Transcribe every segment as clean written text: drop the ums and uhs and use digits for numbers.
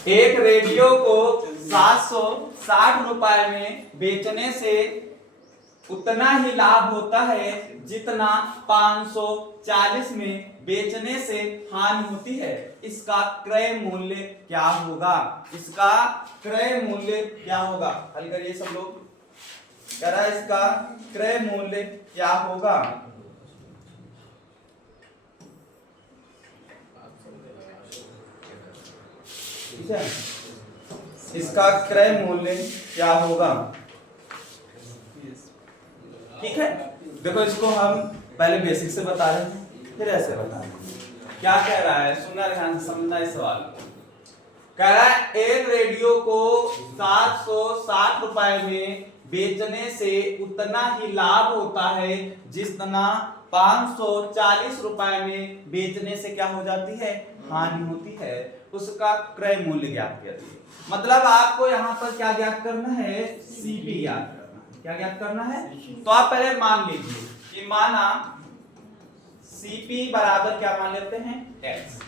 एक रेडियो को 760 रुपए में बेचने से उतना ही लाभ होता है जितना 540 में बेचने से हानि होती है। इसका क्रय मूल्य क्या होगा? इसका क्रय मूल्य क्या होगा? हल करिए सब लोग। कह रहा है इसका क्रय मूल्य क्या होगा? ठीक है, इसका क्रय मूल्य क्या होगा? ठीक है, देखो इसको हम पहले बेसिक से बता रहे हैं, फिर ऐसे बता रहे हैं। क्या कह रहा है, सुनना ध्यान से, समझना इस सवाल को। कह रहा है एक रेडियो को 760 रुपए में बेचने से उतना ही लाभ होता है जितना 540 रुपए में बेचने से क्या हो जाती है? हानि होती है। उसका क्रय मूल्य ज्ञात किया जाए। मतलब आपको यहाँ पर क्या ज्ञात करना है? सीपी ज्ञात करना है। क्या ज्ञात करना है? तो आप पहले मान लीजिए कि माना सीपी बराबर क्या मान लेते हैं? एक्स।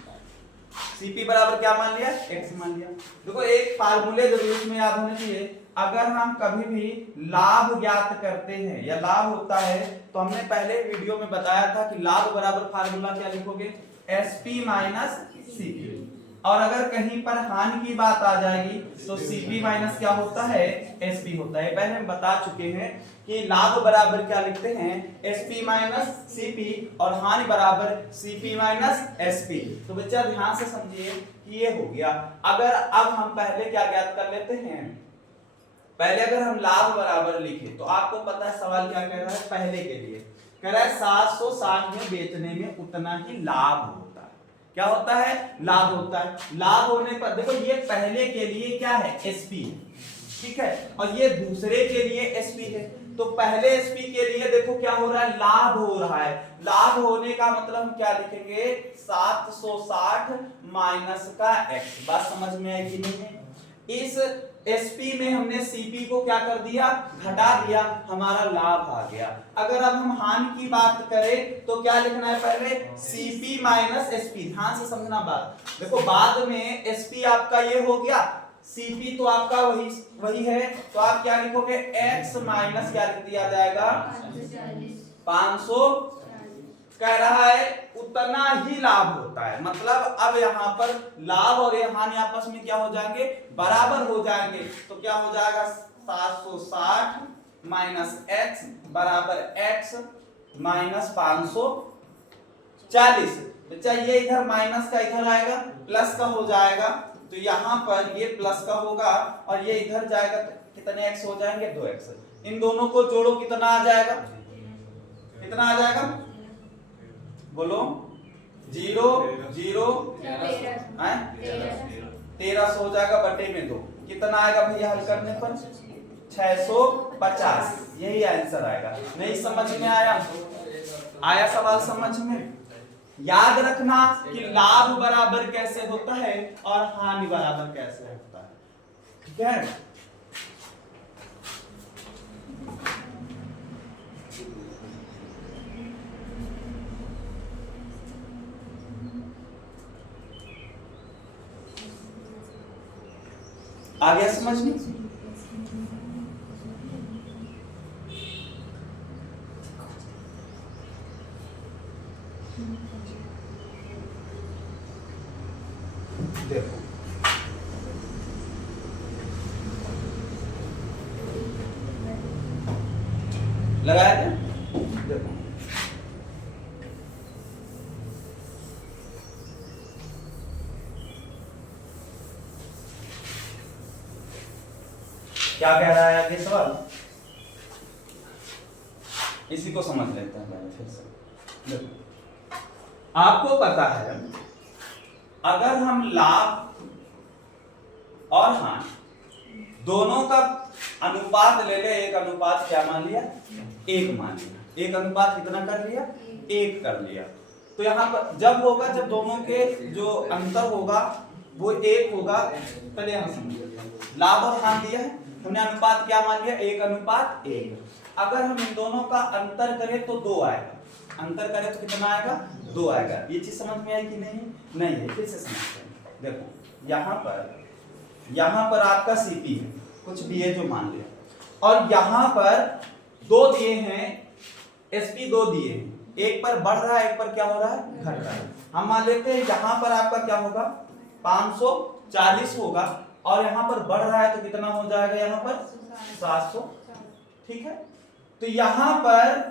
सीपी बराबर क्या मान लिया? एक्स मान लिया। देखो एक फार्मूले जरूर इसमें याद होने चाहिए। अगर हम कभी भी लाभ ज्ञात करते हैं या लाभ होता है तो हमने पहले वीडियो में बताया था कि लाभ बराबर फार्मूला क्या लिखोगे? SP minus CP. और अगर कहीं पर हानि की बात आ जाएगी तो सीपी माइनस क्या होता है? एसपी होता है। पहले हम बता चुके हैं कि लाभ बराबर क्या लिखते हैं? एसपी माइनस सीपी और हानि बराबर सीपी माइनस एसपी। तो बच्चा ध्यान से समझिए कि ये हो गया। अगर अब हम पहले क्या ज्ञात कर लेते हैं? पहले अगर हम लाभ बराबर लिखे तो आपको पता है सवाल क्या कह रहा है? पहले के लिए कह रहा है 760 में बेचने में उतना ही लाभ होता है। क्या होता है? लाभ होता है। लाभ होने पर देखो ये पहले के लिए क्या है? एसपी। ठीक है, और ये दूसरे के लिए एसपी है। तो पहले एसपी के लिए देखो क्या हो रहा है? लाभ हो रहा है। लाभ होने का मतलब हम क्या लिखेंगे? 760 माइनस का एक्स। बात समझ में आई कि नहीं है? इस एसपी में हमने सीपी को क्या कर दिया? घटा दिया, हमारा लाभ आ गया। अगर अब हम हानि की बात करें तो क्या लिखना है? पहले सीपी माइनस एसपी। ध्यान से समझना बात। देखो बाद में एसपी आपका ये हो गया, सीपी तो आपका वही है, तो आप क्या लिखोगे? एक्स माइनस क्या लिख दिया जाएगा? 500। कह रहा है उतना ही लाभ होता है। मतलब अब यहाँ पर लाभ और हानि आपस में क्या हो जाएंगे? बराबर हो जाएंगे। तो क्या हो जाएगा? 760 माइनस एक्स बराबर एक्स माइनस 540। बच्चा ये इधर माइनस का इधर आएगा, प्लस का हो जाएगा। तो यहाँ पर ये प्लस का होगा और ये इधर जाएगा तो कितने एक्स हो जाएंगे? 2x। इन दोनों को जोड़ो, कितना आ जाएगा? कितना आ जाएगा? बोलो। 0 0 1300 हो जाएगा बटे में 2। कितना आएगा भैया हल करने पर? 650। यही आंसर आएगा। नहीं समझ में आया? आया सवाल समझ में? याद रखना कि लाभ बराबर कैसे होता है और हानि बराबर कैसे होता है। ठीक है, आ गया समझ में? देखो लगाया क्या? देखो क्या कह रहा है आगे सवाल, इसी को समझ लेते हैं पहले फिर से। देखो आपको पता है अगर हम लाभ और हानि दोनों का अनुपात ले ले, एक अनुपात क्या मान लिया? 1 मान लिया। एक अनुपात कितना कर लिया? 1 कर लिया। तो यहाँ पर जब होगा जब दोनों के जो अंतर होगा वो 1 होगा। पहले हम समझिए लाभ और हानि दिया है, हमने अनुपात क्या मान लिया? 1:1। अगर हम इन दोनों का अंतर करें तो 2 आएगा। अंतर करें तो कितना आएगा? 2 आएगा। ये चीज समझ में आई कि नहीं? नहीं है, फिर से समझते हैं। देखो यहाँ पर यहाँ पर आपका सीपी है, कुछ भी है जो मान लिया, और यहाँ पर दो दिए हैं, एसपी दो दिए हैं, एक पर बढ़ रहा है एक पर क्या हो रहा है, घट रहा है। हम मान लेते हैं यहाँ पर आपका क्या होगा 540 होगा, और यहाँ पर बढ़ रहा है तो कितना हो जाएगा यहाँ पर 700। ठीक है, तो यहाँ पर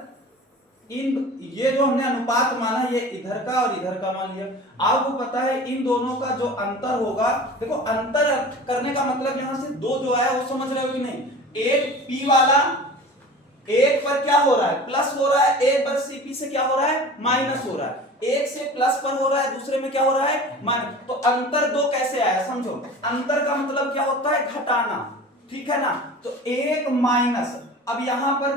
इन ये जो हमने अनुपात माना ये इधर का और इधर का मान लिया। आपको पता है इन दोनों का जो अंतर होगा, देखो अंतर करने का मतलब यहाँ से दो जो है वो समझ रहे हो कि नहीं, एक पी वाला एक पर क्या हो रहा है प्लस हो रहा है, एक पर सीपी से क्या हो रहा है माइनस हो रहा है, एक से प्लस पर हो रहा है दूसरे में क्या हो रहा है माइनस। तो अंतर दो कैसे आया समझो, अंतर का मतलब क्या होता है घटाना, ठीक है ना। तो एक माइनस, अब यहाँ पर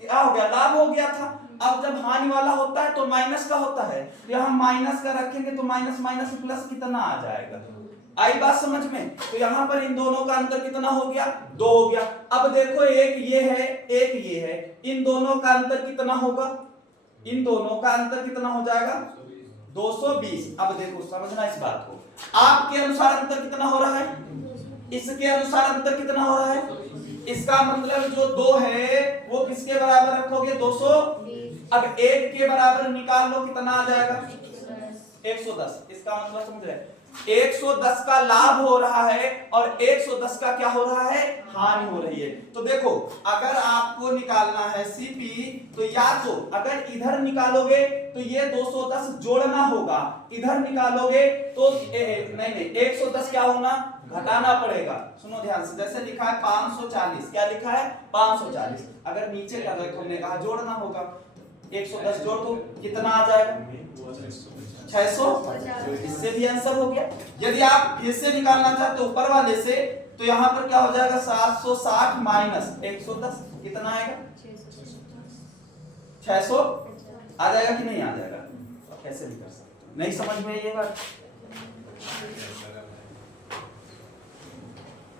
क्या हो गया लाभ हो गया था, अब जब हानि वाला होता है तो माइनस का होता है, तो यहाँ माइनस का रखेंगे तो माइनस माइनस प्लस कितना आ जाएगा, आई बात समझ में। तो यहाँ पर इन दोनों का अंतर कितना हो गया 2 हो गया। अब देखो एक ये है एक ये है, इन दोनों का अंतर कितना होगा, इन दोनों का अंतर कितना हो जाएगा 220। अब देखो समझना इस बात को, आपके अनुसार अंतर कितना हो रहा है, इसके अनुसार अंतर कितना हो रहा है, इसका मतलब जो 2 है वो किसके बराबर रखोगे 200। अब 1 के बराबर निकाल लो कितना आ जाएगा 110। इसका मतलब समझ रहे 110 का लाभ हो रहा है और 110 का क्या हो रहा है हानि हो रही है। तो देखो अगर आपको निकालना है सीपी तो या तो अगर इधर निकालोगे तो ये 210 जोड़ना होगा, इधर निकालोगे तो नहीं 110 क्या होना घटाना पड़ेगा। सुनो ध्यान से, जैसे लिखा है 540, क्या लिखा है 540, अगर नीचे का तो हमने कहा जोड़ना होगा, 110 जोड़ दो कितना आ जाएगा 600, इससे भी आंसर हो गया। यदि आप इससे निकालना चाहते हो ऊपर वाले से तो यहाँ पर क्या हो जाएगा 760 माइनस 110 कितना आएगा 600 आ जाएगा कि नहीं आ जाएगा, कैसे भी कर सकते हो, नहीं समझ में ये बात,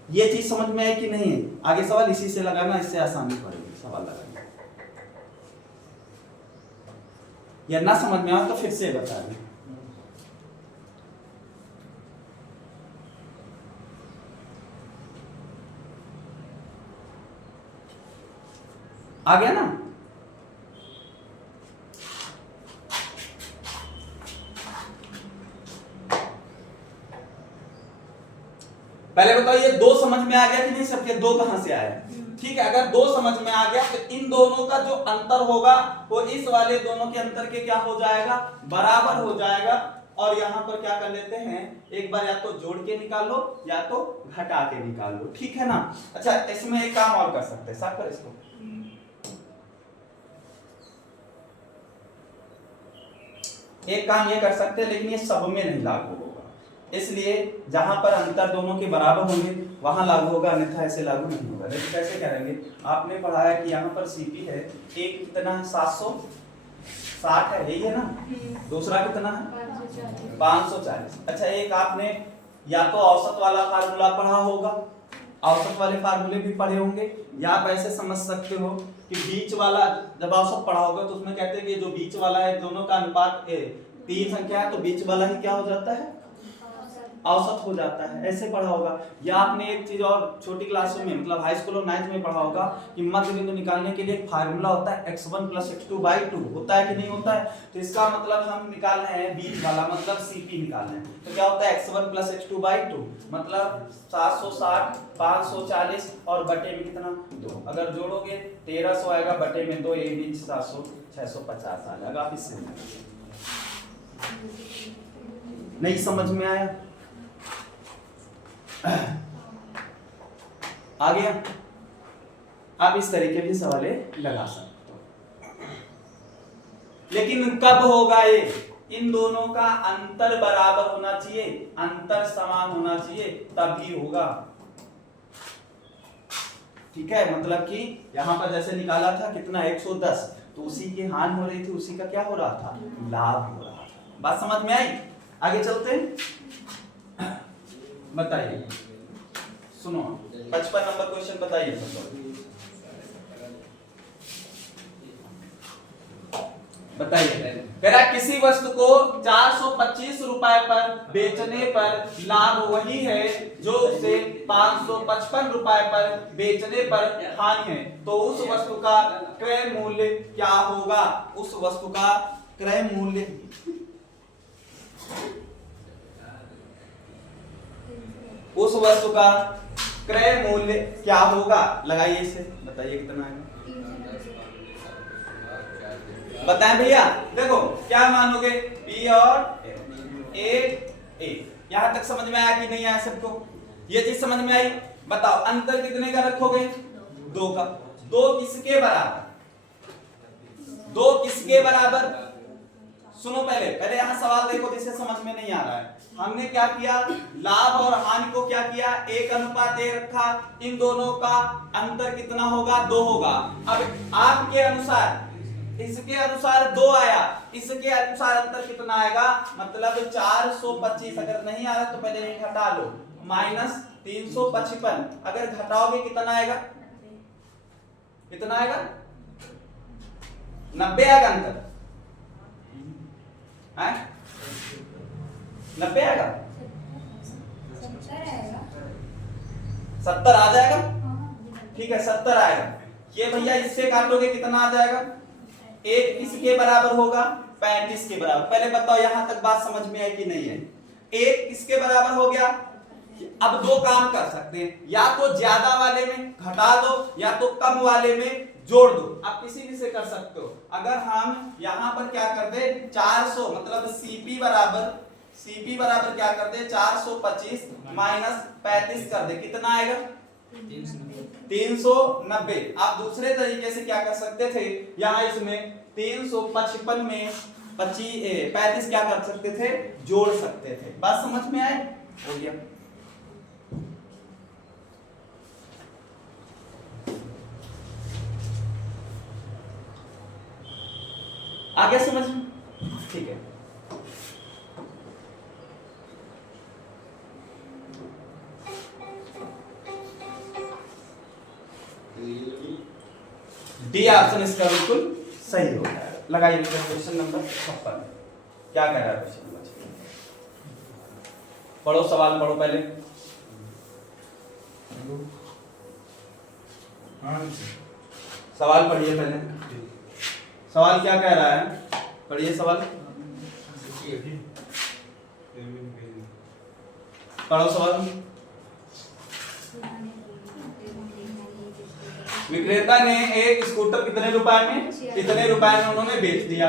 ये चीज समझ में है कि नहीं है। आगे सवाल इसी से लगाना, इससे आसानी पड़ेगी सवाल लगाना, या ना समझ में आ तो फिर से बता दें। आ गया ना, पहले बताओ ये 2 समझ में आ गया कि नहीं सबके, 2 कहां से आया, ठीक है। अगर 2 समझ में आ गया तो इन दोनों का जो अंतर होगा वो इस वाले दोनों के अंतर के क्या हो जाएगा बराबर हो जाएगा। और यहां पर क्या कर लेते हैं एक बार या तो जोड़ के निकालो या तो घटा के निकाल लो, ठीक है ना। अच्छा इसमें एक काम और कर सकते हैं, साफ कर इसको, एक काम ये कर सकते हैं लेकिन ये सब में नहीं लागू होगा, इसलिए जहां पर अंतर दोनों के बराबर होंगे वहां लागू होगा, अन्यथा ऐसे लागू नहीं होगा। लेकिन कैसे करेंगे, आपने पढ़ा है कि यहाँ पर सीपी है, एक कितना है 760 है यही है ना, दूसरा कितना है 540। अच्छा एक आपने या तो औसत वाला फार्मूला पढ़ा होगा, औसत वाले फार्मूले भी पढ़े होंगे, या आप ऐसे समझ सकते हो कि बीच वाला जब औसत पढ़ा होगा तो उसमें कहते हैं कि जो बीच वाला है दोनों का अनुपात 3 संख्या है तो बीच वाला ही क्या हो जाता है औसत हो जाता है, ऐसे पढ़ा होगा। या आपने एक चीज और छोटी क्लासों में मतलब हाई स्कूल और 9th में पढ़ा होगा कि मध्य बिंदु निकालने के लिए एक फार्मूला होता है x1 + x2/2, होता है कि नहीं होता है। तो इसका मतलब हम निकाल रहे हैं बीच वाला मतलब सीपी निकाल रहे हैं, तो क्या होता है x1 + x2/2 मतलब 760 540 और बटे में कितना 2, अगर जोड़ोगे 1300 आएगा, बटे में 2 ये बीच 700 650 आ जाएगा। आप इससे नहीं समझ में आया, आ गया। आप इस तरीके भी सवाल लगा सकते हो, लेकिन कब होगा ये, इन दोनों का अंतर बराबर होना चाहिए, अंतर समान होना चाहिए तभी होगा, ठीक है। मतलब कि यहां पर जैसे निकाला था कितना 110, तो उसी की हानि हो रही थी, उसी का क्या हो रहा था लाभ हो रहा था। बात समझ में आई, आगे चलते हैं, बताइए सुनो 55 नंबर क्वेश्चन बताइए बताइए। कह रहा है किसी वस्तु को 425 रुपए पर बेचने पर लाभ वही है जो उसे 555 रुपए पर बेचने पर हानि है, तो उस वस्तु का क्रय मूल्य क्या होगा? उस वस्तु का क्रय मूल्य उस वस्तु का क्रय मूल्य क्या होगा? लगाइए इसे, बताइए कितना आएगा, बताएं भैया। देखो क्या मानोगे, P और A। यहां तक समझ में आया कि नहीं आया सबको? ये चीज समझ में आई? बताओ अंतर कितने का रखोगे? 2 का। 2 किसके बराबर? 2 किसके बराबर? सुनो पहले यहां सवाल देखो, जिसे समझ में नहीं आ रहा है। हमने क्या किया, लाभ और हानि को क्या किया, 1:1 रखा। इन दोनों का अंतर कितना होगा? 2 होगा। अब आपके अनुसार, इसके अनुसार 2 आया, इसके अनुसार अंतर कितना आएगा? मतलब 425। अगर नहीं आ रहा तो पहले ये घटा लो, -355। अगर घटाओगे कितना आएगा? कितना आएगा? 90 आएगा अंतर, 90 आएगा, 70 आ जाएगा। ठीक है 70 आएगा। ये भैया इससे काटोगे कितना आ जाएगा? 1 किसके बराबर होगा? 35 के बराबर। पहले बताओ यहां तक बात समझ में आई कि नहीं है? 1 किसके बराबर हो गया? अब 2 काम कर सकते हैं, या तो ज्यादा वाले में घटा दो या तो कम वाले में जोड़ दो। आप किसी भी से कर सकते हो। अगर हम यहां पर क्या कर दे 400, मतलब CP बराबर क्या कर दे 425 माइनस 35 कर दे, कितना आएगा? 390। आप दूसरे तरीके से क्या कर सकते थे, यहाँ इसमें 355 में 35 क्या कर सकते थे? जोड़ सकते थे। बात समझ में आए? हो गया। आ गया समझ में? ठीक है। डी ऑप्शन इसका बिल्कुल सही हो जाएगा। लगाइए क्वेश्चन नंबर 56। क्या कह रहा है क्वेश्चन नंबर 56? पढ़ो सवाल, पढ़ो पहले। सवाल पढ़िए पहले। सवाल क्या कह रहा है? पढ़िए सवाल, पढ़ो सवाल। विक्रेता ने एक स्कूटर कितने रुपए में, कितने रुपए में उन्होंने बेच दिया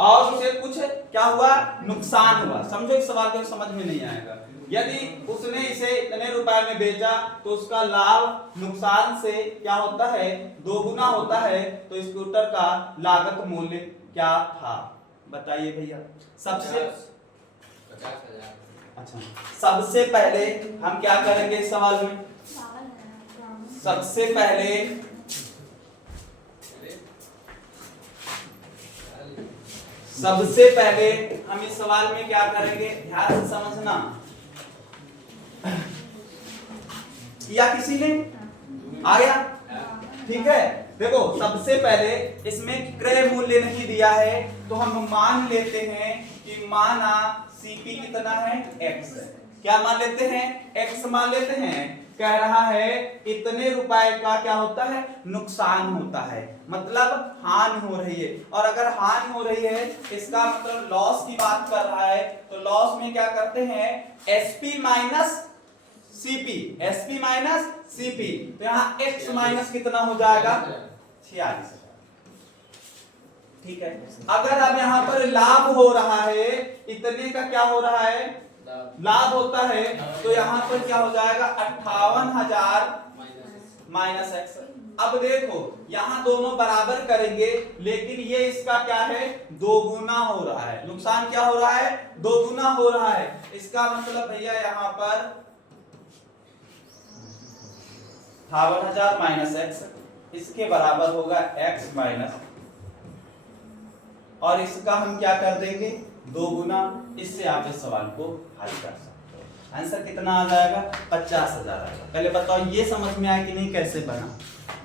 और उसे कुछ क्या हुआ? नुकसान हुआ। समझो इस सवाल को, समझ में नहीं आएगा। यदि उसने इसे इतने रुपए में बेचा तो उसका लाभ नुकसान से क्या होता है? 2 गुना होता है। तो स्कूटर का लागत मूल्य क्या था? बताइए भैया। सबसे 50,000। अच्छा, सबसे पहले हम क्या करेंगे इस सवाल में? सबसे पहले हम इस सवाल में क्या करेंगे, ध्यान से समझना। या किसी ने आ गया? ठीक है। देखो सबसे पहले इसमें क्रय मूल्य नहीं दिया है, तो हम मान लेते हैं कि माना CP कितना है? X है। क्या मान लेते हैं? X मान लेते हैं। कह रहा है इतने रुपए का क्या होता है? नुकसान होता है, मतलब हानि हो रही है। और अगर हानि हो रही है इसका मतलब लॉस की बात कर रहा है, तो लॉस में क्या करते हैं? SP minus CP। तो यहाँ X माइनस कितना हो जाएगा? 46। ठीक है। अगर अब यहाँ पर लाभ हो रहा है, इतने का क्या हो रहा है? लाभ होता है, तो यहाँ पर क्या हो जाएगा? 58,000 माइनस X। अब देखो यहाँ दोनों बराबर करेंगे, लेकिन ये इसका क्या है? 2 गुना हो रहा है। नुकसान क्या हो रहा है? 2 गुना हो रहा है। इसका मतलब भैया यहाँ पर 58,000 माइनस X, इसके बराबर होगा X माइनस, और इसका हम क्या कर देंगे? 2 गुना। इससे आप इस सवाल को हल कर सकते हो। आंसर कितना आ जाएगा? 50,000 आएगा। पहले बताओ ये समझ में आया कि नहीं? कैसे बना?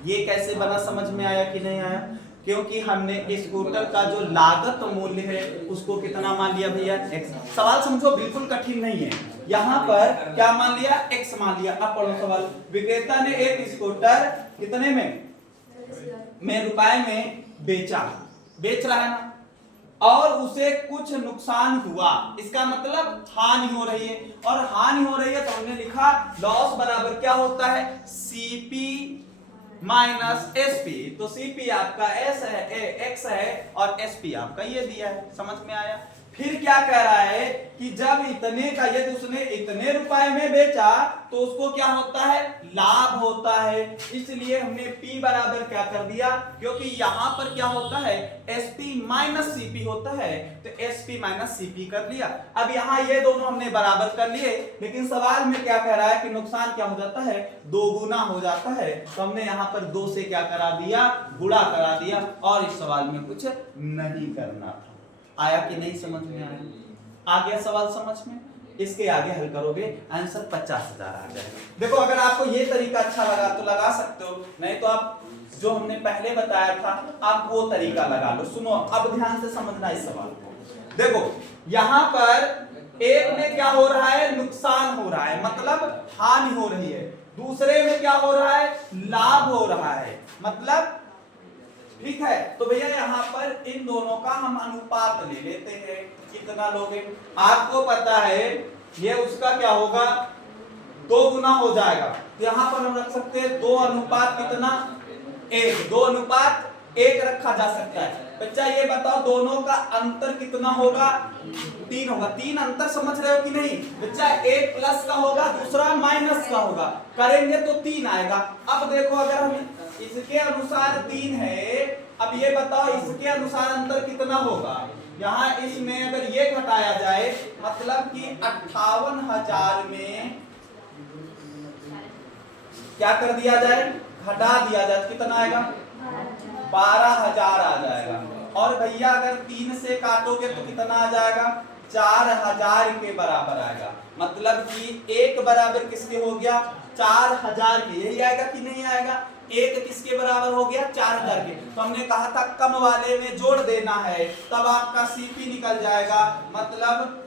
ये कैसे बना समझ में आया कि नहीं आया? क्योंकि हमने स्कूटर का जो लागत मूल्य है उसको कितना मान लिया भैया, x। सवाल समझो बिल्कुल कठिन नहीं है। यहाँ पर क्या मान लिया, x मान लिया। अब पढ़ो सवाल। विक्रेता ने एक स्कूटर कितने में रुपए में बेच रहा है ना, और उसे कुछ नुकसान हुआ, इसका मतलब हानि हो रही है। और हानि हो रही है तो हमने लिखा लॉस बराबर क्या होता है, सीपी माइनस एसपी। तो सीपी आपका एस है, एक्स है, और एसपी आपका ये दिया है। समझ में आया। फिर क्या कह रहा है कि जब इतने का, यदि उसने इतने रुपए में बेचा तो उसको क्या होता है, लाभ होता है। इसलिए हमने P बराबर क्या कर दिया, क्योंकि यहां पर क्या होता है, SP माइनस CP होता है, तो SP माइनस CP कर लिया। अब यहाँ ये दोनों हमने बराबर कर लिए, लेकिन सवाल में क्या कह रहा है कि नुकसान क्या हो जाता है, दोगुना हो जाता है। तो हमने यहाँ पर 2 से क्या करा दिया, गुणा करा दिया, और इस सवाल में कुछ नहीं करना था। आया कि नहीं समझ में आया, आ गया सवाल समझ में। इसके आगे हल करोगे आंसर 50,000 आ जाएगा। देखो अगर आपको ये तरीका अच्छा लगा तो लगा सकते हो, नहीं तो आप जो हमने पहले बताया था आप वो तरीका लगा लो। सुनो अब ध्यान से समझना इस सवाल को। देखो यहाँ पर एक में क्या हो रहा है, नुकसान हो रहा है, मतलब हानि हो रही है। दूसरे में क्या हो रहा है, लाभ हो रहा है, मतलब ठीक है। तो भैया यहाँ पर इन दोनों का हम अनुपात ले लेते हैं। कितना लोगे, आपको पता है ये उसका क्या होगा, 2 गुना हो जाएगा। तो यहाँ पर हम रख सकते हैं 2 अनुपात कितना, 1। 2 अनुपात 1 रखा जा सकता है। बच्चा ये बताओ दोनों का अंतर कितना होगा, 3 होगा। 3 अंतर समझ रहे हो कि नहीं बच्चा, एक प्लस का होगा, दूसरा माइनस का होगा। करेंगे तो 3 आएगा। अब देखो अगर हम इसके अनुसार 3 है, अब ये बताओ इसके अनुसार अंतर कितना होगा। यहाँ इसमें अगर ये घटाया जाए, मतलब कि 58,000 में क्या कर दिया जाए, घटा दिया जाए, कितना आएगा, 12,000 आ जाएगा। और भैया अगर 3 से काटोगे तो कितना आ जाएगा, 4,000 के बराबर आएगा। मतलब कि 1 बराबर किसके हो गया, 4,000 के। यही आएगा कि नहीं आएगा, 1 किसके बराबर हो गया, 4,000 के। तो हमने कहा था कम वाले में जोड़ देना है, तब आपका सीपी निकल जाएगा। मतलब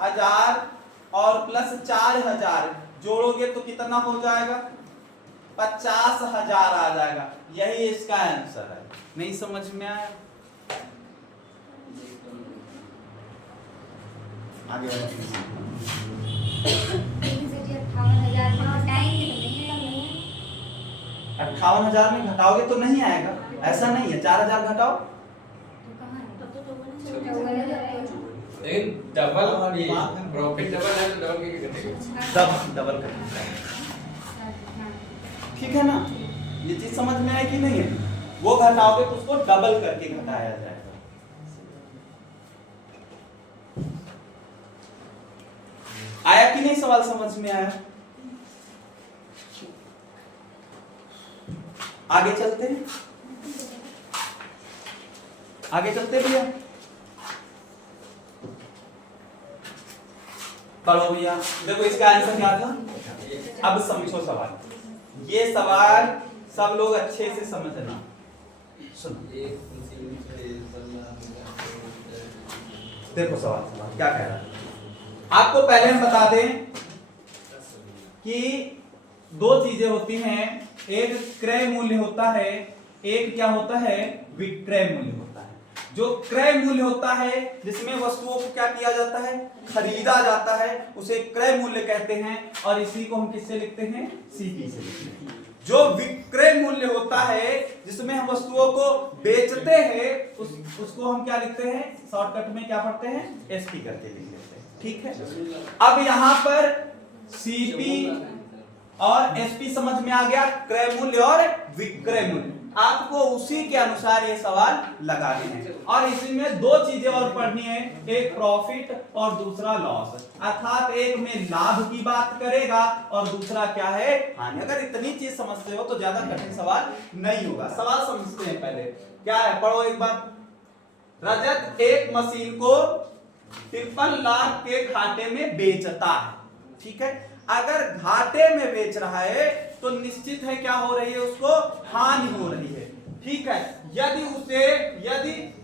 1000 और प्लस 4,000 जोड़ोगे तो कितना हो जाएगा, 50,000 आ जाएगा। यही इसका आंसर है। नहीं समझ में आया, आगे 58,000 में घटाओगे तो नहीं आएगा, ऐसा नहीं है। 4,000 घटाओ, लेकिन डबल प्रॉफिट डबल है तो डबल के करेंगे, डबल कर, ठीक है ना। ये चीज समझ में आए कि नहीं है, वो घटाओगे तो उसको डबल करके घटाया जाएगा। आया कि नहीं सवाल समझ में आया। आगे चलते हैं, आगे चलते भैया, पढ़ो भैया। देखो इसका आंसर क्या था, अब समझो सवाल। ये सवाल सब लोग अच्छे से समझना। सुनो देखो सवाल क्या कह रहा है। आपको पहले हम बता दें कि 2 चीजें होती हैं, एक क्रय मूल्य होता है, एक क्या होता है, विक्रय मूल्य होता है। जो क्रय मूल्य होता है जिसमें वस्तुओं को क्या किया जाता है, खरीदा जाता है, उसे क्रय मूल्य कहते हैं। और इसी को हम किससे लिखते हैं, सीपी से लिखते हैं। जो विक्रय मूल्य होता है जिसमें हम वस्तुओं को बेचते हैं, उसको हम क्या लिखते हैं, शॉर्टकट में क्या पढ़ते हैं, एसपी करके लिख लेते हैं। ठीक है। अब यहां पर सीपी और एसपी समझ में आ गया, क्रय मूल्य और विक्रय मूल्य। आपको उसी के अनुसार ये सवाल लगाने हैं। और इसमें 2 चीजें और पढ़नी है, एक प्रॉफिट और दूसरा लॉस। अर्थात एक में लाभ की बात करेगा और दूसरा क्या है, हानि। अगर इतनी चीज समझते हो तो ज्यादा कठिन सवाल नहीं होगा। सवाल समझते हैं पहले क्या है, पढ़ो एक बार। रजत एक मशीन को 53 लाख के घाटे में बेचता है। ठीक है। अगर घाटे में बेच रहा है तो निश्चित है क्या हो रही है, उसको हानि हो रही है। ठीक है, यदि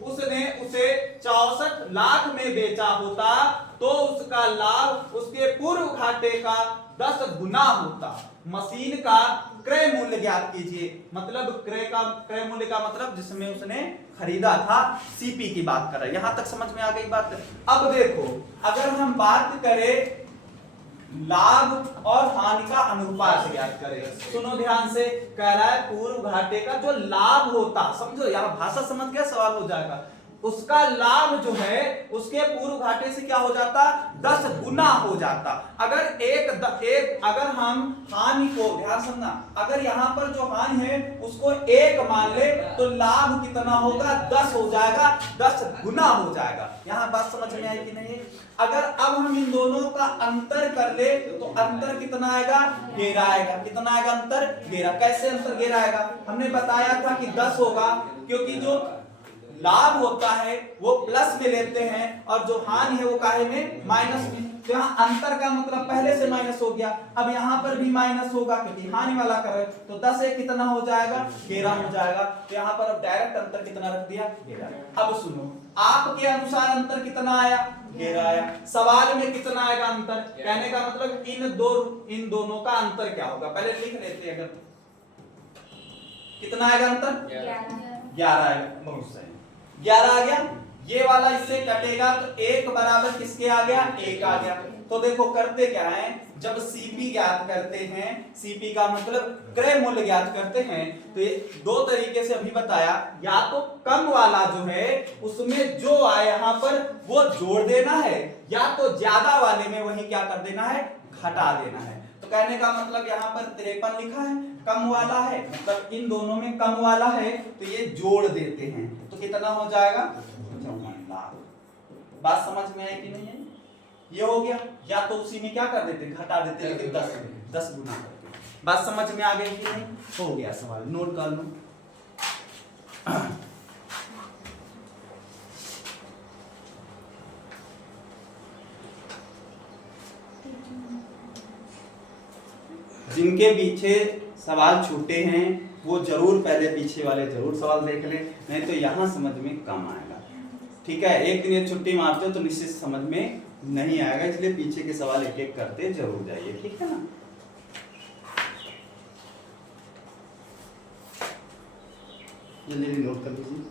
उसने उसे 64 लाख में बेचा होता तो उसका लाभ उसके पूर्व घाटे का 10 गुना होता। मशीन का क्रय मूल्य ज्ञात कीजिए, मतलब क्रय मूल्य का मतलब जिसमें उसने खरीदा था, सीपी की बात कर रहे हैं। यहां तक समझ में आ गई बात। अब देखो, अगर हम बात करें लाभ और हानि का अनुपात ज्ञात करें, सुनो ध्यान से, कह रहा है पूर्व घाटे का जो लाभ होता, समझो यहां भाषा समझ गया, सवाल हो जाएगा, उसका लाभ जो है उसके पूर्व घाटे से क्या हो जाता, 10 गुना हो जाता। अगर हम हानि को ध्यान समझना, अगर यहां पर जो हानि है उसको 1 मान ले तो लाभ कितना होगा, 10 हो जाएगा, 10 गुना हो जाएगा। यहां बात समझ में आई कि नहीं? अगर अब हम इन दोनों का अंतर कर ले तो अंतर कितना आएगा, घेरा आएगा। कितना आएगा अंतर, घेरा। कैसे अंतर घेरा आएगा, हमने बताया था कि 10 होगा, क्योंकि जो लाभ होता है वो प्लस में लेते हैं और जो हानि है वो काहे में, माइनस में। तो यहाँ अंतर का मतलब पहले से माइनस हो गया, अब यहाँ पर भी माइनस होगा क्योंकि हानि वाला कर रहे, तो 10 से कितना हो जाएगा, 13 हो जाएगा। तो यहाँ पर अब डायरेक्ट अंतर कितना रख दिया, 13। अब सुनो, आपके अनुसार अंतर कितना आया, 13 आया। सवाल में कितना आएगा अंतर, कहने का मतलब इन दोनों का अंतर क्या होगा, पहले लिख लेते हैं। अगर कितना आएगा अंतर, 11 आएगा, बहुत सही, 11 आ गया। ये वाला इससे कटेगा तो 1 बराबर किसके आ गया, 1 आ गया। तो देखो करते क्या है, जब सीपी ज्ञात करते हैं, सीपी का मतलब क्रय मूल्य ज्ञात करते हैं, तो ये 2 तरीके से अभी बताया, या तो कम वाला जो है उसमें जो आए यहाँ पर वो जोड़ देना है, या तो ज्यादा वाले में वही क्या कर देना है, घटा देना है। तो कहने का मतलब यहाँ पर 53 लिखा है, कम वाला है, मतलब इन दोनों में कम वाला है तो ये जोड़ देते हैं, तो कितना हो जाएगा, 54 लाख। बात समझ में आई कि नहीं है? ये हो गया, या तो उसी में क्या कर देते, घटा देते, लेकिन 10 गुना करते। बात समझ में आ गई कि नहीं? हो गया सवाल, नोट कर लो। जिनके पीछे सवाल छूटे हैं वो जरूर पहले पीछे वाले जरूर सवाल देख ले, नहीं तो यहाँ समझ में कम आएगा। ठीक है, एक दिन ये छुट्टी मारते हो तो निश्चित समझ में नहीं आएगा, इसलिए पीछे के सवाल एक एक करते जरूर जाइए, ठीक है ना। जल्दी नोट कर लीजिए।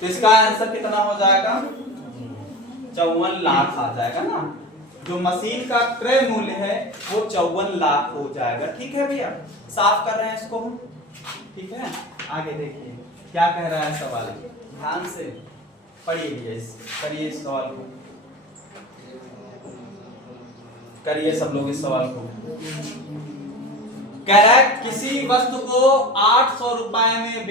तो इसका आंसर कितना हो जाएगा, 54 लाख आ जाएगा ना। जो मशीन का क्रय मूल्य है वो 54 लाख हो जाएगा। ठीक है भैया, साफ कर रहे हैं इसको, ठीक है। आगे देखिए क्या कह रहा है सवाल, ध्यान से पढ़िए, करिए इस सवाल को, करिए सब लोग इस सवाल को। कह रहा है किसी वस्तु को 800 रुपए में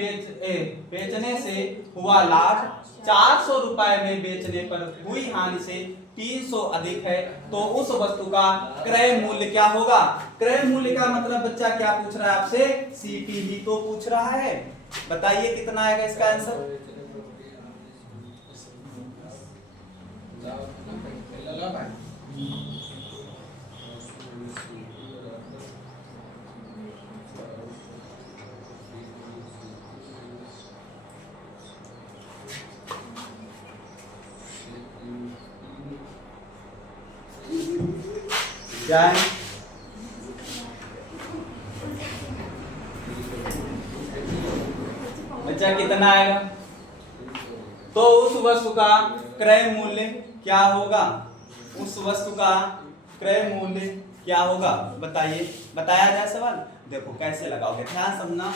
बेचने से हुआ लाभ 400 रुपए में बेचने पर हुई हानि से 300 अधिक है, तो उस वस्तु का क्रय मूल्य क्या होगा। क्रय मूल्य का मतलब बच्चा क्या पूछ रहा है आपसे, सीपी ही तो पूछ रहा है। बताइए कितना आएगा इसका आंसर। क्या है, बच्चा कितना आएगा, तो उस वस्तु का क्रय मूल्य क्या होगा, उस वस्तु का क्रय मूल्य क्या होगा, बताइए। बताया जाए सवाल, देखो कैसे लगाओगे, ध्यान समझना।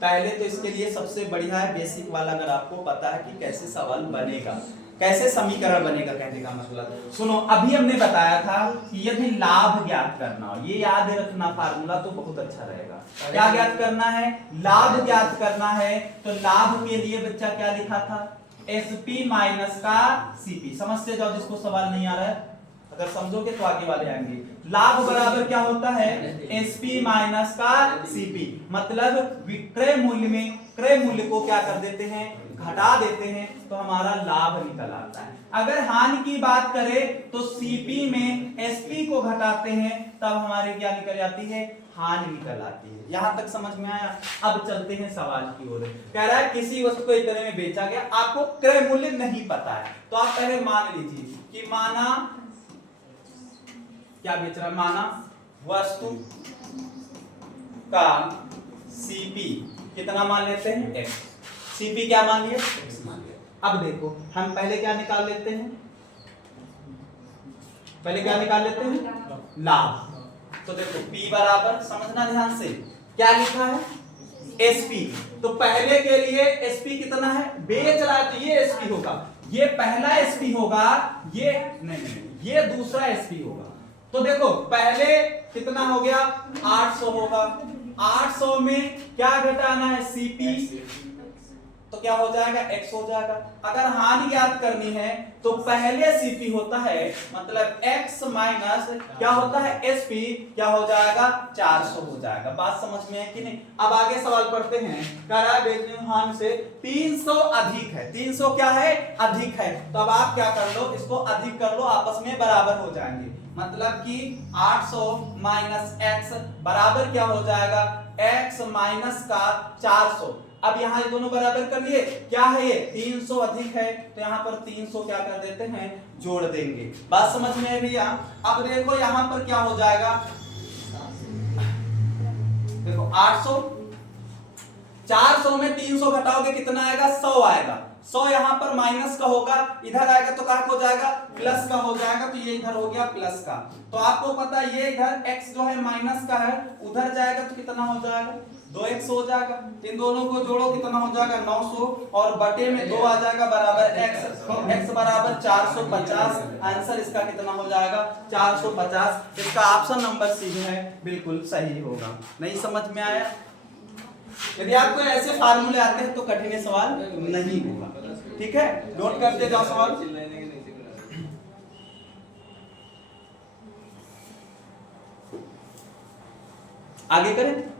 पहले तो इसके लिए सबसे बढ़िया है बेसिक वाला, अगर आपको पता है कि कैसे सवाल बनेगा, कैसे समीकरण बनेगा, कहने का मतलब सुनो, अभी हमने बताया था कि यदि लाभ ज्ञात करना हो, ये याद रखना फार्मूला तो बहुत अच्छा रहेगा। क्या ज्ञात करना है, लाभ ज्ञात करना है, तो लाभ के लिए बच्चा क्या लिखा था, एसपी माइनस का सीपी। समझते जाओ जिसको सवाल नहीं आ रहा है, अगर समझोगे तो आगे वाले आएंगे। लाभ बराबर क्या होता है, एसपी माइनस का सीपी, मतलब विक्रय मूल्य में क्रय मूल्य को क्या कर देते हैं, घटा देते हैं, तो हमारा लाभ निकल आता है। अगर हानि की बात करें तो सीपी में एसपी को घटाते हैं तब हमारे क्या निकल जाती है, हानि निकल आती है। यहां तक समझ में आया। अब चलते हैं सवाल की ओर। कह रहा है किसी वस्तु को एक तरह में बेचा गया, आपको क्रय मूल्य नहीं पता है, तो आप पहले मान लीजिए कि माना क्या बेच रहा है, माना वस्तु का सीपी कितना मान लेते हैं, एक्स। सीपी क्या मान लिया, एक्स मान लिया। अब देखो हम पहले क्या निकाल लेते हैं, पहले क्या निकाल लेते हैं, लाभ। तो देखो P बराबर, समझना ध्यान से, क्या लिखा है, SP। तो पहले के लिए SP कितना है, बेच रहा है तो ये SP होगा, ये पहला SP होगा, ये नहीं, ये दूसरा SP होगा। तो देखो पहले कितना हो गया, 800 होगा, 800 में क्या घटाना है, CP, तो क्या हो जाएगा, x हो जाएगा। अगर हानि ज्ञात करनी है तो पहले CP होता है, मतलब x माइनस क्या होता है, SP, क्या हो जाएगा, 400 हो जाएगा। बात समझ में है कि नहीं। अब आगे सवाल पढ़ते हैं। कह रहा है बेचने हानि से 300 अधिक है, 300 क्या है, अधिक है। तो अब आप क्या कर लो, इसको अधिक कर लो, आपस में बराबर हो जाएंगे, मतलब कि 800 माइनस x बराबर क्या हो जाएगा, x माइनस का 400। अब यहाँ ये दोनों बराबर कर लिए, क्या है ये 300 अधिक है, तो यहाँ पर 300 क्या कर देते हैं, जोड़ देंगे। बात समझ में है भैया। अब देखो यहाँ पर क्या हो जाएगा, देखो 800, 400 में 300 घटाओगे कितना आएगा, 100 आएगा। 100 यहाँ पर माइनस का होगा, इधर आएगा तो क्या हो जाएगा, प्लस का हो जाएगा, तो ये इधर हो गया प्लस का। तो आपको पता है ये इधर x जो है माइनस का है, उधर जाएगा तो कितना हो जाएगा, 2x हो जाएगा। इन दोनों को जोड़ो कितना हो जाएगा, 900, और बटे में 2 आ जाएगा बराबर x, तो x बराबर 450। आंसर इसका कितना हो जाएगा, 450। इसका ऑप्शन नंबर सी है बिल्कुल सही होगा। नहीं समझ में आया। यदि आपको ऐसे फार्मूले आते हैं तो कठिन सवाल नहीं होगा, ठीक है। नोट करते जाओ सवाल। आगे करें।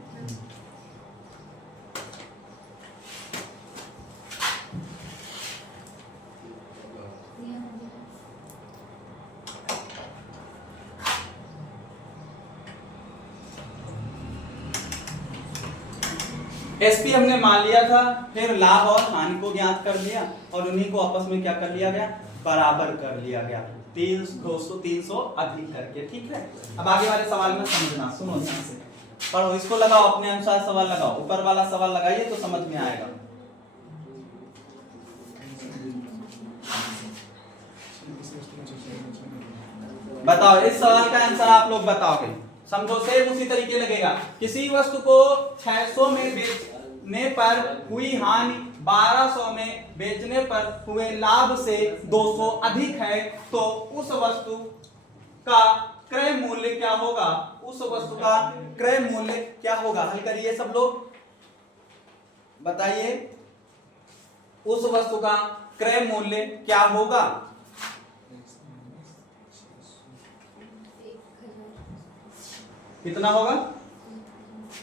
एसपी हमने मान लिया था, फिर लाभ और हानि को ज्ञात कर लिया और उन्हीं को आपस में क्या कर लिया गया, बराबर कर लिया गया, 200 300 अधिक करके, ठीक है। अब आगे वाले सवाल में समझना, सुनो ध्यान से पढ़ो, इसको लगाओ, अपने अनुसार सवाल लगाओ, ऊपर वाला सवाल लगाइए तो समझ में आएगा। बताओ इस सवाल का आंसर आप लोग बताओगे, समझो सेम उसी तरीके लगेगा। किसी वस्तु को 600 में बेचने पर हुई हानि 1200 में बेचने पर हुए लाभ से 200 अधिक है, तो उस वस्तु का क्रय मूल्य क्या होगा, उस वस्तु का क्रय मूल्य क्या होगा। हल करिए सब लोग, बताइए उस वस्तु का क्रय मूल्य क्या होगा। कितना होगा,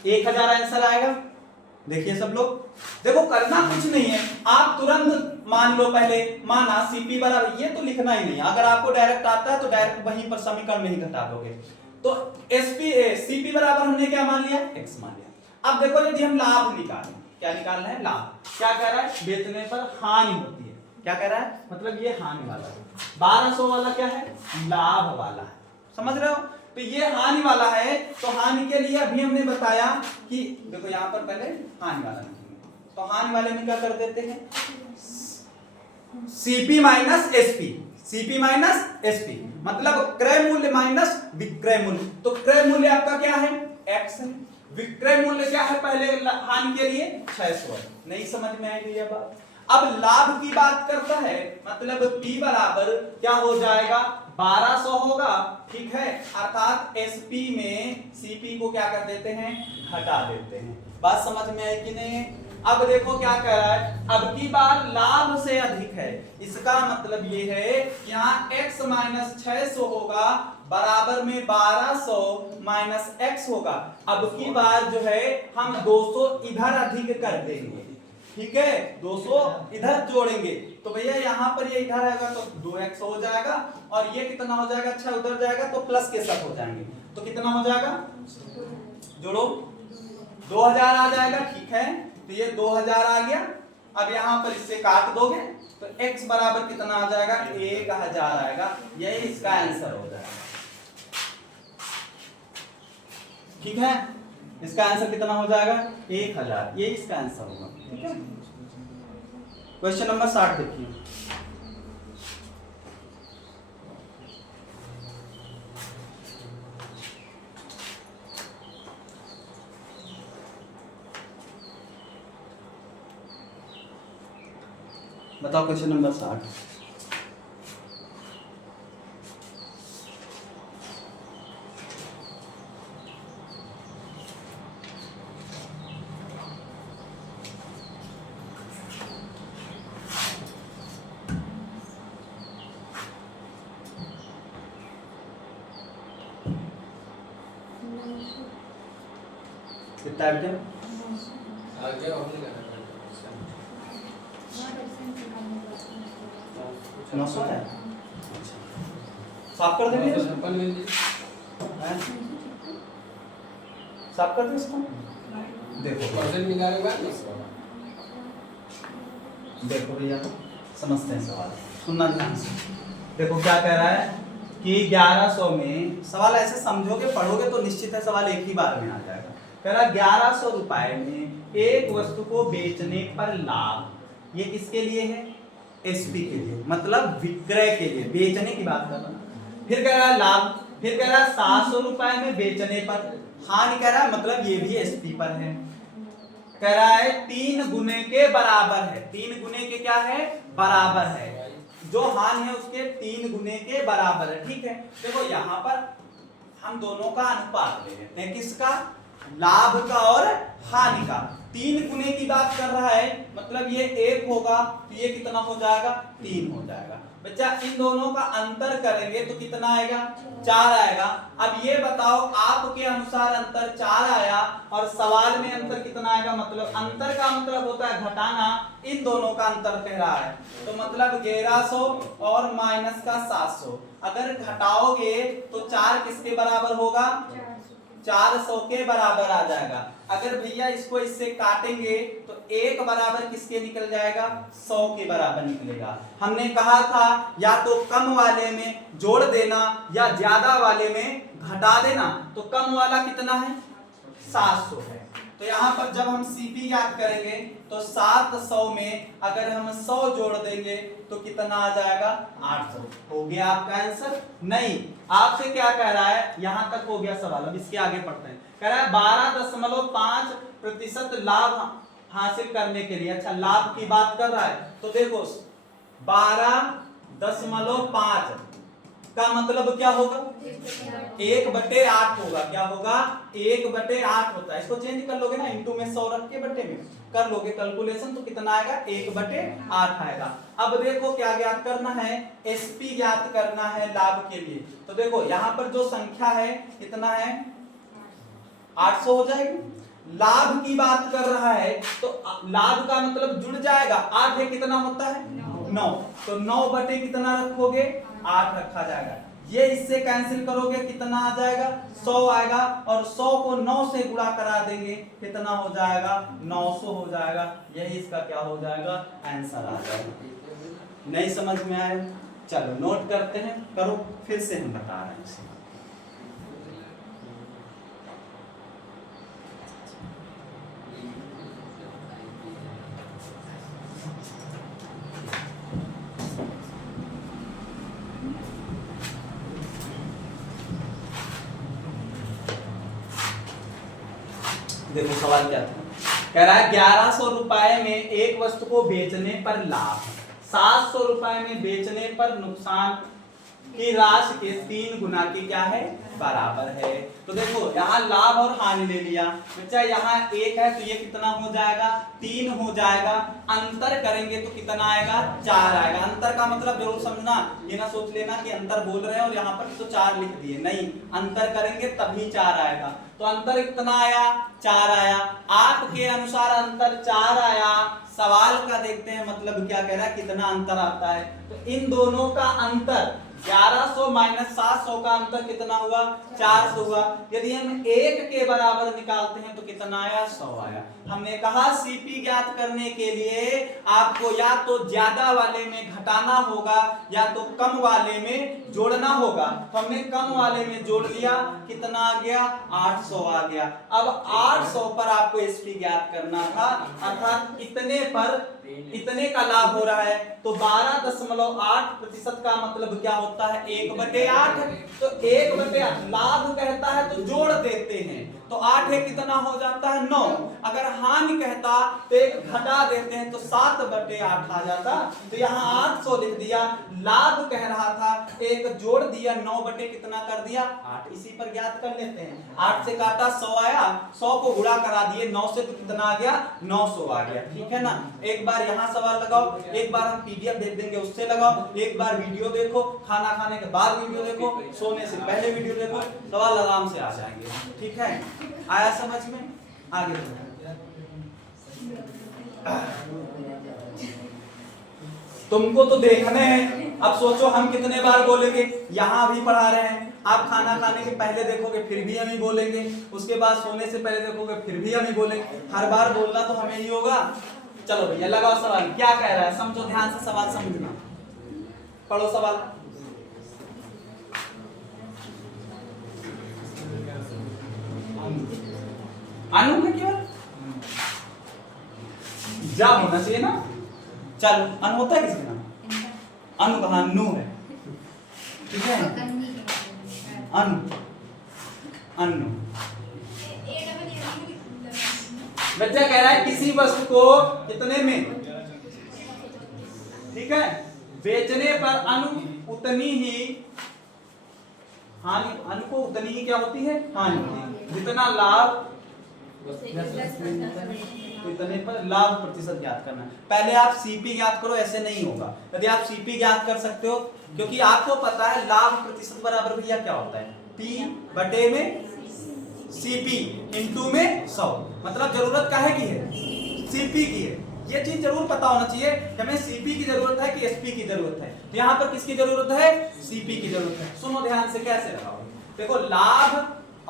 1000 आंसर आएगा। देखिए सब लोग, देखो करना कुछ नहीं है, आप तुरंत मान लो, पहले माना सीपी बराबर, ये तो लिखना ही नहीं, अगर आपको डायरेक्ट आता है तो डायरेक्ट वहीं पर समीकरण में ही घटा दोगे। तो सीपी बराबर हमने क्या मान लिया, x मान लिया। अब देखो यदि हम लाभ निकालें, क्या निकालना है, लाभ। क्या कह रहा है, बेचने पर हानि होती है, क्या कह रहा है, मतलब ये हानि वाला है, 1200 वाला क्या है, लाभ वाला है, समझ रहे हो। तो ये हानि वाला है, तो हानि के लिए अभी हमने बताया कि देखो यहां पर पहले हानि वाला लिखेंगे, तो हानि वाले में क्या कर देते हैं, CP minus SP, CP minus SP, मतलब क्रय मूल्य माइनस विक्रय मूल्य। तो क्रय मूल्य आपका क्या है, x है, विक्रय मूल्य क्या है, पहले हानि के लिए 600 है। नहीं समझ में आएगी ये बात। अब लाभ की बात करता है, मतलब P बराबर क्या हो जाएगा, 1200 होगा, ठीक है, अर्थात SP में CP को क्या कर देते हैं, घटा देते हैं। बात समझ में आई कि नहीं, अब देखो क्या कह रहा है, अब की बार लाभ से अधिक है, इसका मतलब ये है कि यहाँ x माइनस 600 होगा बराबर में 1200 माइनस x होगा। अब की बार जो है हम 200 इधर अधिक कर देंगे, ठीक है, 200 इधर जोड़ेंगे तो भैया यहाँ पर ये इधर आएगा तो 2x हो जाएगा और ये कितना हो जाएगा, अच्छा उधर जाएगा तो प्लस के साथ हो जाएंगे, तो कितना हो जाएगा, जोड़ो 2000 आ जाएगा, ठीक है, तो ये 2000 आ गया। अब यहाँ पर इससे काट दोगे तो x बराबर कितना आ जाएगा, 1000 आएगा, यही इसका आंसर हो जाएगा, ठीक है, इसका आंसर कितना हो जाएगा 1000, ये इसका आंसर होगा, ठीक है। क्वेश्चन नंबर 60 देखिए, बताओ क्वेश्चन नंबर 60। कितना है बेटा, आगे हमने करना 900 है, साफ कर देंगे, साफ कर दे इसको, देखो परसेंट निकालने के बाद देखो भैया समझते हैं सवाल, सुनना ध्यान से। देखो क्या कह रहा है कि 1100 में, सवाल ऐसे समझोगे पढ़ोगे तो निश्चित है सवाल एक ही बार में आ जाएगा। कह रहा 1100 रुपए में एक वस्तु को बेचने पर लाभ, ये किसके लिए है, एसपी के लिए, मतलब विक्रय के लिए, बेचने की बात कर रहा है। फिर कह रहा है लाभ, फिर कह रहा है 700 रुपए में बेचने पर हानि, कह रहा है मतलब ये भी एसपी पर है। कह रहा है 3 गुने के बराबर है, 3 गुने के क्या है, बराबर है, जो हानि है उसके 3 गुने के बराबर है, ठीक है। देखो यहाँ पर हम दोनों का अनुपात ले लेते हैं, किसका, लाभ का और हानि का। 3 गुने की बात कर रहा है मतलब ये 1 होगा तो ये कितना हो जाएगा, 3 हो जाएगा। बच्चा इन दोनों का अंतर करेंगे तो कितना आएगा, 4 आएगा। अब ये बताओ आपके अनुसार अंतर 4 आया और सवाल में अंतर कितना आएगा, मतलब अंतर का मतलब होता है घटाना, इन दोनों का अंतर कह रहा है तो मतलब 1100 और माइनस का 700, अगर घटाओगे तो 4 किसके बराबर होगा, 400 के बराबर आ जाएगा। अगर भैया इसको इससे काटेंगे तो 1 बराबर किसके निकल जाएगा, 100 के बराबर निकलेगा। हमने कहा था या तो कम वाले में जोड़ देना या ज्यादा वाले में घटा देना, तो कम वाला कितना है, 700 है। तो यहाँ पर जब हम सीपी याद करेंगे तो 700 में अगर हम 100 जोड़ देंगे तो कितना आ जाएगा, 800। हो गया आपका आंसर। नहीं, आपसे क्या कह रहा है, यहां तक हो गया सवाल, अब इसके आगे पढ़ते हैं। कह रहा है 12.5% लाभ हासिल करने के लिए, अच्छा लाभ की बात कर रहा है तो देखो 12.5 का मतलब क्या होगा, 1/8 होगा, क्या होगा, 1/8 होता है। इसको चेंज कर लोगे ना, इंटू में 100 रख के बटे में कर लोगे कैलकुलेशन तो कितना आएगा, 1/8 आएगा। अब देखो क्या ज्ञात करना है, एसपी ज्ञात करना है लाभ के लिए। तो देखो यहाँ पर जो संख्या है कितना है, 800 हो जाएगी। लाभ की बात कर रहा है तो लाभ का मतलब जुड़ जाएगा, 8 है कितना होता है, 9, तो 9 बटे कितना रखोगे, 8 रखा जाएगा। ये इससे कैंसिल करोगे कितना आ जाएगा, 100 आएगा और 100 को 9 से गुणा करा देंगे कितना हो जाएगा, 900 हो जाएगा। यही इसका क्या हो जाएगा, आंसर आ जाएगा। नहीं समझ में आया, चलो नोट करते हैं, करो, फिर से हम बता रहे हैं इसे। देखो सवाल क्या था, कह रहा है 1100 रुपए में एक वस्तु को बेचने पर लाभ, 700 रुपए में बेचने पर नुकसान की राशि के 3 गुना की क्या है, बराबर है। तो देखो यहाँ लाभ और हानि ले लिया बच्चा, यहाँ 1 है तो ये कितना हो जाएगा 3 हो जाएगा, अंतर करेंगे तो कितना आएगा 4 आएगा। अंतर का मतलब जरूर समझना, ये ना सोच लेना कि अंतर बोल रहे हैं और यहाँ पर तो 4 लिख दिए, नहीं, अंतर करेंगे तभी 4 आएगा। तो अंतर कितना आया 4 आया, आपके अनुसार अंतर 4 आया, सवाल का देखते हैं मतलब क्या कह रहा है कितना अंतर आता है। तो इन दोनों का अंतर 1100 माइनस 700 का अंतर कितना हुआ 400 हुआ। यदि हम 1 के बराबर निकालते हैं तो कितना आया 100 आया। हमने कहा सीपी ज्ञात करने के लिए आपको या तो ज्यादा वाले में घटाना होगा या तो कम वाले में जोड़ना होगा। तो हमने कम वाले में जोड़ लिया, कितना आ गया 800 आ गया। अब 800 पर आपको एसपी ज्ञात करना था, अर्थात इतने पर इतने का लाभ हो रहा है। तो 12.8% का मतलब क्या होता है 1/8। तो 1/8 लाभ कहता है तो जोड़ देते हैं, तो 8 है कितना हो जाता है 9। अगर हानि कहता तो 1 घटा देते हैं तो 7/8 आ जाता। तो यहाँ 800 लिख दिया, लाभ कह रहा था 1 जोड़ दिया, 9 बटे कितना कर दिया 8। इसी पर ज्ञात कर लेते हैं। 8 से काटा 100 आया, 100 को गुणा करा दिए 9 से तो कितना आ गया 900 आ गया। ठीक है ना। एक बार यहाँ सवाल लगाओ, एक बार हम पीडीएफ भेज देंगे उससे लगाओ, एक बार वीडियो देखो, खाना खाने के बाद वीडियो देखो, सोने से पहले वीडियो देखो, सवाल आराम से आ जाएंगे। ठीक है, आया समझ में? आगे तुमको तो देखने हैं, अब सोचो हम कितने बार बोलेंगे। यहाँ भी पढ़ा रहे हैं, आप खाना खाने के पहले देखोगे फिर भी हम ही बोलेंगे, उसके बाद सोने से पहले देखोगे फिर भी हम ही बोलेंगे। हर बार बोलना तो हमें ही होगा। चलो भैया लगाओ सवाल, क्या कह रहा है समझो, ध्यान से सवाल समझना, पढ़ो सवाल। अनु है केवल, जा होना चाहिए ना। चलो अनु होता है किसके नाम, अनु कहाँ नु है, ठीक है अनु अनु। बच्चा कह रहा है किसी वस्तु को कितने में, ठीक है, बेचने पर अनु उतनी ही हानि, अनु को उतनी ही क्या होती है हानि, जितना लाभ तो इतने पर लाभ प्रतिशत ज्ञात करना है। पहले आप सीपी ज्ञात करो, ऐसे नहीं होगा। यदि आप सीपी ज्ञात कर सकते हो, क्योंकि आपको पता है लाभ प्रतिशत बराबर भैया क्या होता है पी बटे में सीपी इंटू में 100। मतलब जरूरत काहे की है सीपी की है, ये चीज जरूर पता होना चाहिए कि हमें सीपी की जरूरत है कि एसपी की जरूरत है। तो यहाँ पर किसकी जरूरत है सीपी की जरूरत है। सुनो ध्यान से कैसे लगाओ, देखो लाभ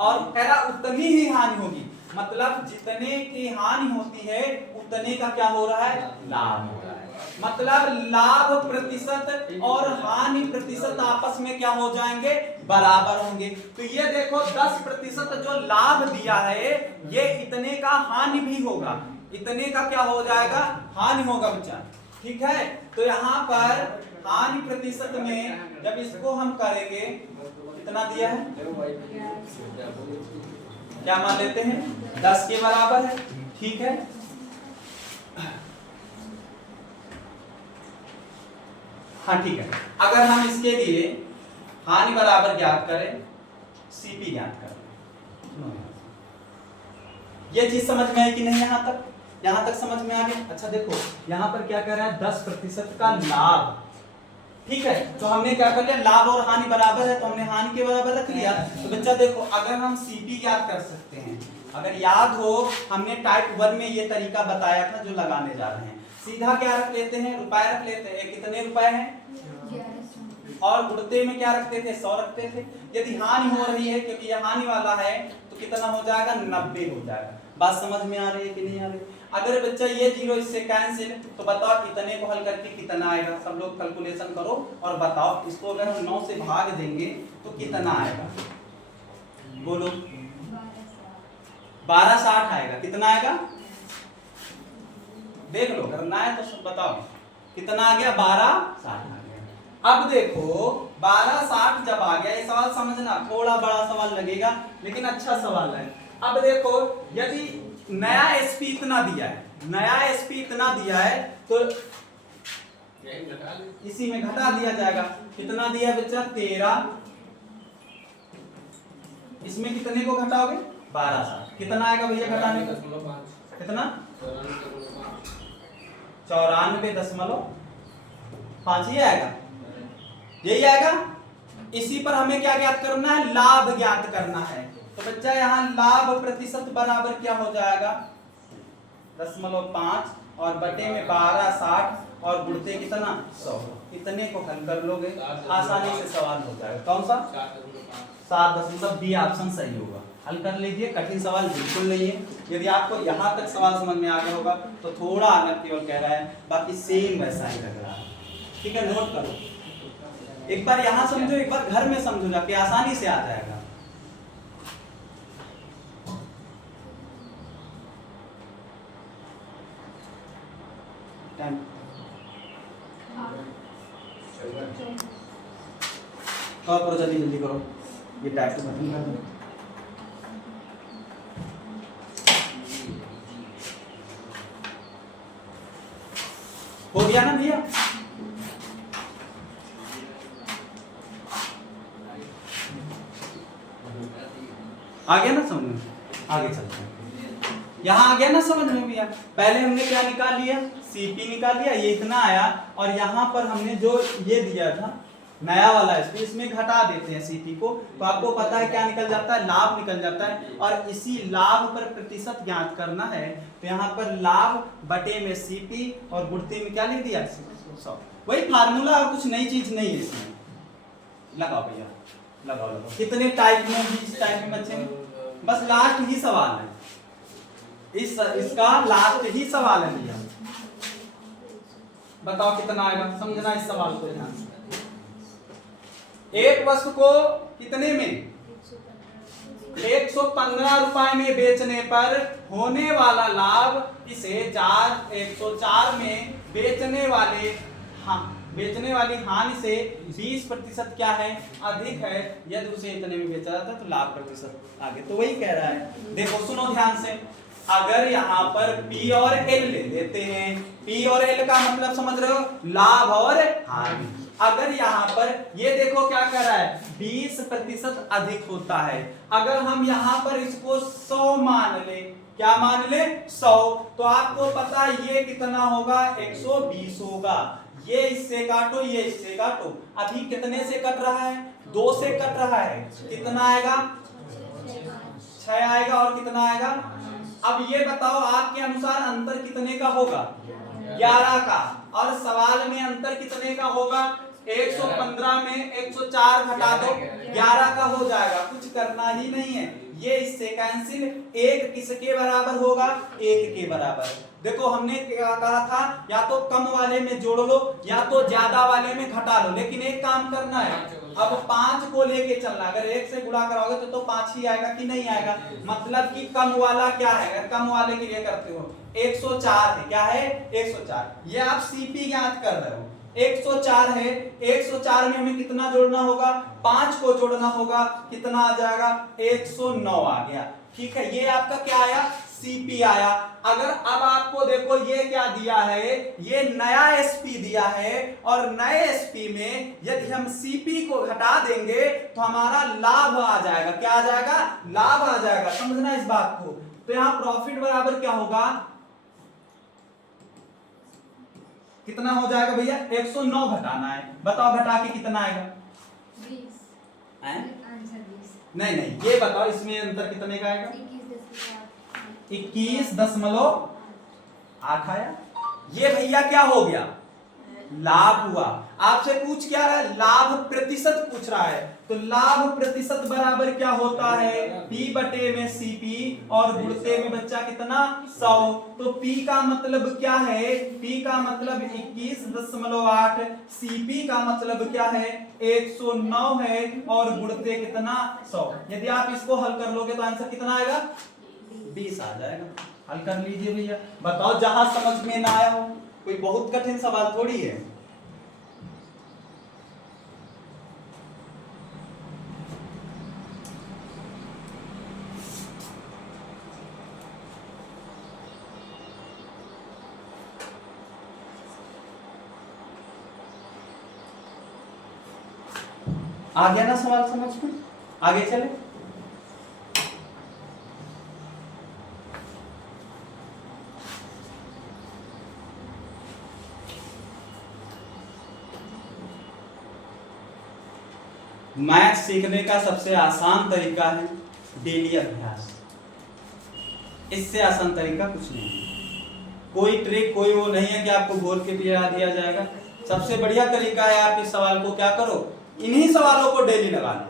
और कह रहा उतनी ही हानि होगी, मतलब जितने की हानि होती है उतने का क्या हो रहा है लाभ हो रहा है। मतलब लाभ प्रतिशत और हानि प्रतिशत आपस में क्या हो जाएंगे बराबर होंगे। तो ये देखो 10% जो लाभ दिया है ये इतने का हानि भी होगा, इतने का क्या हो जाएगा हानि होगा बच्चा। ठीक है, तो यहाँ पर हानि प्रतिशत में जब इसको हम करेंगे कितना दिया है, क्या मान लेते हैं 10 के बराबर है। ठीक है, हाँ ठीक है। अगर हम इसके लिए हानि बराबर ज्ञात करें, सीपी ज्ञात करें, ये चीज समझ में आई कि नहीं? यहाँ तक समझ में आ गई। अच्छा देखो यहाँ पर क्या कह रहा है 10% का लाभ। ठीक है, तो हमने क्या कर लिया लाभ और हानि बराबर है तो हमने हानि के बराबर रख लिया। तो बच्चा देखो अगर हम सीपी ज्ञात कर सकते हैं, अगर याद हो हमने टाइप 1 में ये तरीका बताया था जो लगाने जा रहे हैं, सीधा क्या रख लेते हैं रुपए रख लेते हैं। कितने रुपए हैं और गुणते में क्या रखते थे 100 रखते थे। यदि हानि हो रही है क्योंकि ये हानि वाला है तो कितना हो जाएगा 90 हो जाएगा। बात समझ में आ रही है कि नहीं आ रही? अगर बच्चा ये 0 इससे कैंसिल तो बताओ कितने को हल करके कितना आएगा। सब लोग कैलकुलेशन करो और बताओ इसको अगर हम 9 से भाग देंगे तो कितना आएगा, बोलो 1260 आएगा। कितना आएगा देख लो, करना है तो बताओ कितना आ गया 1260 आ गया। अब देखो 1260 जब आ गया, ये सवाल समझना थोड़ा बड़ा सवाल लगेगा लेकिन अच्छा सवाल है। अब देखो यदि नया एसपी इतना दिया है, नया एसपी इतना दिया है तो इसी में घटा दिया जाएगा। कितना दिया बच्चा 13 इसमें कितने को घटाओगे 12 60 कितना आएगा भैया घटाने का 94.5 कितना 94.5 ही आएगा यही आएगा। इसी पर हमें क्या ज्ञात करना है लाभ ज्ञात करना है। तो बच्चा यहाँ लाभ प्रतिशत बराबर क्या हो जाएगा 0.5 और बटे में 12 60 और गुणते कितना 100 इतने को हल कर लोगे आसानी से सवाल हो जाएगा। कौन सा 7.2 बी ऑप्शन सही होगा। हल कर लीजिए कठिन सवाल बिल्कुल नहीं है। यदि आपको यहाँ तक सवाल समझ में आ गया होगा तो थोड़ा अलग केवल कह रहा है बाकी सेम वैसा ही लग रहा है। ठीक है नोट करो एक बार यहाँ समझो एक बार घर में समझो जाके आसानी से आ जाएगा। करो जल्दी जल्दी करो ये टाइप तो खत्म कर दो। हो गया ना भैया आ गया ना समझ में आगे चलते हैं। यहाँ आ गया ना समझ में भैया पहले हमने क्या निकाल लिया सीपी निकाल लिया ये इतना आया और यहाँ पर हमने जो ये दिया था नया वाला इसमें घटा देते हैं सीपी को तो आपको पता है क्या निकल जाता है लाभ निकल जाता है। और इसी लाभ पर प्रतिशत ज्ञात करना है तो यहाँ पर लाभ बटे में सीपी और गुणते में क्या लिख दिया 100 वही फार्मूला और कुछ नई चीज नहीं है इसमें। लगाओ भैया लगाओ लगाओ कितने टाइप में बीच टाइप में बच्चे बस लास्ट ही सवाल है इसका लास्ट ही सवाल है भैया बताओ कितना आएगा समझना इस सवाल को ध्यान से। एक वस्तु को कितने में 115 रुपए में बेचने पर होने वाला लाभ इसे 104 में बेचने वाली हानि से 20% क्या है अधिक है। यदि उसे इतने में बेचा जाता तो लाभ प्रतिशत आगे तो वही कह रहा है। देखो सुनो ध्यान से अगर यहाँ पर P और L ले लेते हैं P और L का मतलब समझ रहे हो लाभ और हानि। अगर यहाँ पर ये देखो क्या कर रहा है 20% अधिक होता है। अगर हम यहाँ पर इसको 100 मान ले क्या मान ले 100 तो आपको पता है ये कितना होगा 120 होगा। ये इससे काटो ये इससे काटो अभी कितने से कट रहा है 2 से कट रहा है कितना आएगा 6 आएगा और कितना आएगा। अब ये बताओ आपके अनुसार अंतर कितने का होगा 11 का और सवाल में अंतर कितने का होगा 115 में 104 घटा दो 11 का हो जाएगा। कुछ करना ही नहीं है ये इससे कैंसिल एक किसके बराबर होगा 1 के बराबर। देखो हमने क्या कहा था या तो कम वाले में जोड़ लो या तो ज्यादा वाले में घटा लो लेकिन एक काम करना है अब 5 को लेके चलना। अगर 1 से गुणा कराओगे तो 5 ही आएगा कि नहीं आएगा। मतलब कि कम वाला क्या है अगर कम वाले के लिए करते हो 104 है क्या है 104 ये आप सीपी ज्ञात कर रहे हो 104 है 104 में हमें कितना जोड़ना होगा 5 को जोड़ना होगा कितना आ जाएगा 109 आ गया। ठीक है ये आपका क्या आया सीपी आया। अगर अब आपको देखो ये क्या दिया है ये नया एसपी दिया है और नए एसपी में यदि हम सीपी को घटा देंगे तो हमारा लाभ आ जाएगा। क्या आ जाएगा लाभ आ जाएगा। समझना इस बात को। तो यहाँ प्रॉफिट बराबर क्या होगा कितना हो जाएगा भैया 109 घटाना है बताओ घटा के कितना आएगा 20 नहीं नहीं ये बताओ इसमें अंतर कितने का आएगा 21.8 आया। ये भैया क्या हो गया लाभ हुआ। आपसे पूछ क्या रहा है लाभ प्रतिशत पूछ रहा है तो लाभ प्रतिशत बराबर क्या होता है P बटे में CP और गुणते में बच्चा कितना 100। तो P का मतलब क्या है P का मतलब 21.8 CP का मतलब क्या है 109 है और गुणते कितना 100। यदि आप इसको हल कर लोगे तो आंसर कितना आएगा 20 आ जाएगा। हल कर लीजिए भैया बताओ जहां समझ में ना आया हो कोई बहुत कठिन सवाल थोड़ी है। आ गया ना सवाल समझ में आगे चले। मैथ सीखने का सबसे आसान तरीका है डेली अभ्यास। इससे आसान तरीका कुछ नहीं है। कोई ट्रिक, कोई वो नहीं है कि आपको बोल के दिया जाएगा। सबसे बढ़िया तरीका है आप इस सवाल को क्या करो, इन्हीं सवालों को डेली लगा लो।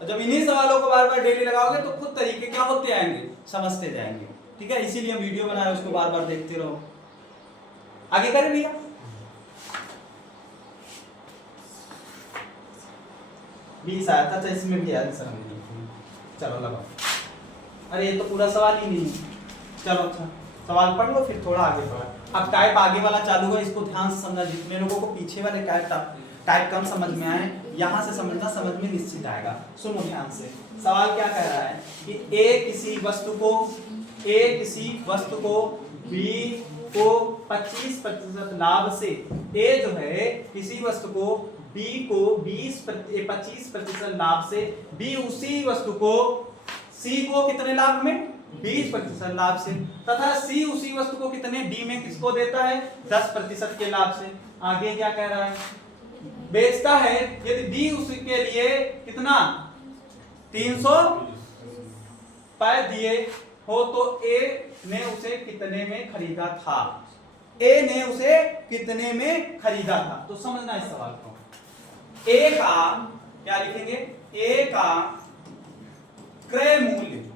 और जब इन्हीं सवालों को बार बार डेली लगाओगे तो खुद तरीके क्या होते आएंगे, समझते जाएंगे। ठीक है, इसीलिए वीडियो बना रहे, उसको बार बार देखते रहो। आगे करें भैया। 20 आया था, इसमें भी आया सर हमने। चलो लगाओ। अरे ये तो पूरा सवाल ही नहीं है। चलो अच्छा सवाल पढ़ लो, फिर थोड़ा आगे बढ़ो। अब टाइप आगे वाला चालू है, इसको ध्यान से समझना। जितने लोगों को पीछे वाले टाइप कम समझ में आए, यहाँ से समझना, समझ में निश्चित आएगा। सुनो ध्यान से, सवाल क्या कह रहा है कि ए किसी वस्तु को बी को 25% लाभ से, ए जो है किसी वस्तु को बी को 25% लाभ से, बी उसी वस्तु को सी को कितने लाभ में, 20% लाभ से, तथा सी उसी वस्तु को कितने, डी में किसको देता है, 10% के लाभ से। आगे क्या कह रहा है, बेचता है यदि डी उसके लिए कितना 300 रुपए दिए हो तो ए ने उसे कितने में खरीदा था, ए ने उसे कितने में खरीदा था। तो समझना इस सवाल को। ए का क्या लिखेंगे, ए का क्रय मूल्य,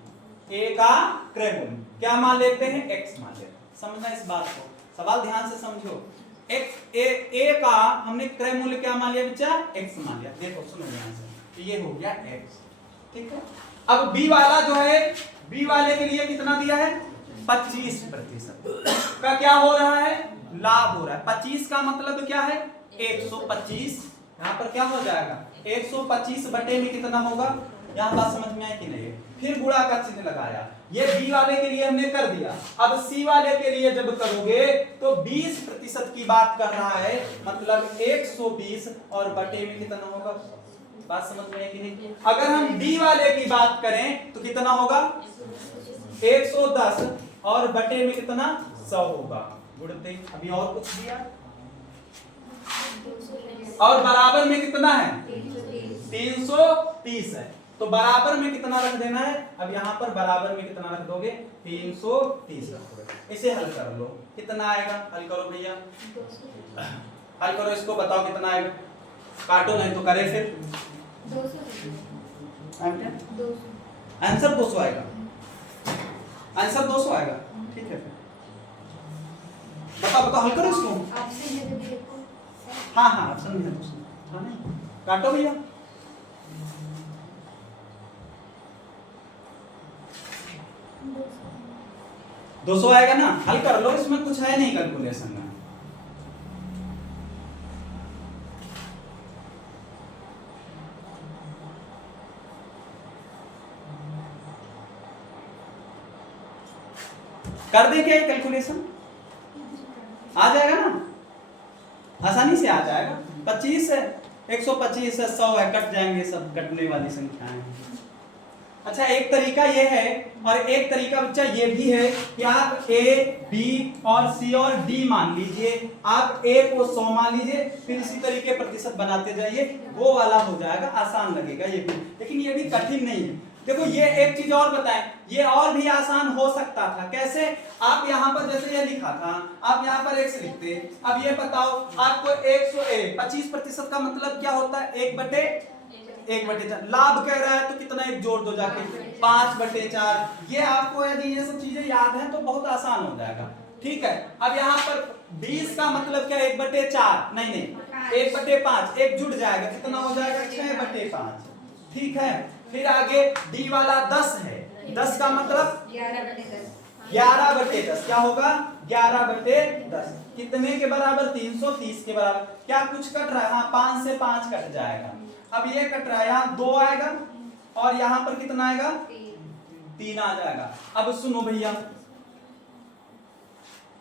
ए का क्रय मूल्य क्या मान लेते हैं, x मान लेते हैं। समझना इस बात को, सवाल ध्यान से समझो। ए का हमने क्रय मूल्य क्या मान लिया बच्चा, x मान लिया। देखो सुनो ध्यान से, तो ये हो गया x। ठीक है, अब बी वाला जो है, बी वाले के लिए कितना दिया है, 25% का क्या हो रहा है, लाभ हो रहा है। 25 का मतलब क्या है, 125। यहाँ पर क्या हो जाएगा, 125 बटे में कितना होगा, यहाँ बात समझ में आई कि नहीं। फिर गुणा का चिन्ह लगाया, ये बी वाले के लिए हमने कर दिया। अब सी वाले के लिए जब करोगे तो 20% की बात कर रहा है, मतलब 120 और बटे में कितना होगा, बात समझ में आई कि नहीं। अगर हम डी वाले की बात करें तो कितना होगा, 110 और बटे में कितना 100 होगा, गुणते। अभी और कुछ दिया और बराबर में कितना है, 330 है, तो बराबर में कितना रख देना है। अब यहाँ पर बराबर में कितना रख दोगे, 330 रखोगे। इसे हल कर लो, कितना आएगा, हल करो भैया, हल करो इसको, बताओ कितना आएगा। काटो नहीं तो करे फिर, आंसर 200 आएगा, आंसर 200 आएगा। ठीक है, बताओ बताओ, हल करो इसको। हाँ हाँ ऑप्शन में है, हाँ नहीं काटो भैया। दो 200 आएगा ना, हल कर लो, इसमें कुछ है नहीं कैलकुलेशन में। कर दे क्या कैलकुलेशन, आ जाएगा ना, आसानी से आ जाएगा। 25 है, 125 है, 100 है, कट जाएंगे, सब कटने वाली संख्याएं। अच्छा एक तरीका ये है, और एक तरीका बच्चा ये भी है कि आप ए, बी और सी और डी मान लीजिए, आप ए को 100 मान लीजिए, फिर इसी तरीके प्रतिशत बनाते जाइए, वो वाला हो जाएगा, आसान लगेगा ये भी, लेकिन ये भी कठिन नहीं है। देखो ये एक चीज और बताएं, ये और भी आसान हो सकता था। कैसे, आप यहाँ पर जैसे ये लिखा था, आप यहाँ पर x लिखते। अब ये बताओ आपको 25% का मतलब क्या होता है, 1/4। लाभ कह रहा है तो कितना, एक जोड़ दो जाके, 5/4। ये आपको यदि ये सब चीजें याद हैं तो बहुत आसान हो जाएगा। ठीक है, अब यहाँ पर 20 का मतलब क्या, 1/4 नहीं 1/5, एक जुड़ जाएगा, कितना हो जाएगा, 6/5। ठीक है, फिर आगे डी वाला 10 है, 10 का मतलब 11/10 क्या होगा, 11/10 कितने के बराबर, 330 के बराबर। क्या कुछ कट रहा है, हाँ 5 से 5 कट जाएगा। अब ये कट रहा है, यहाँ 2 आएगा और यहाँ पर कितना आएगा, 3 आ जाएगा। अब सुनो भैया,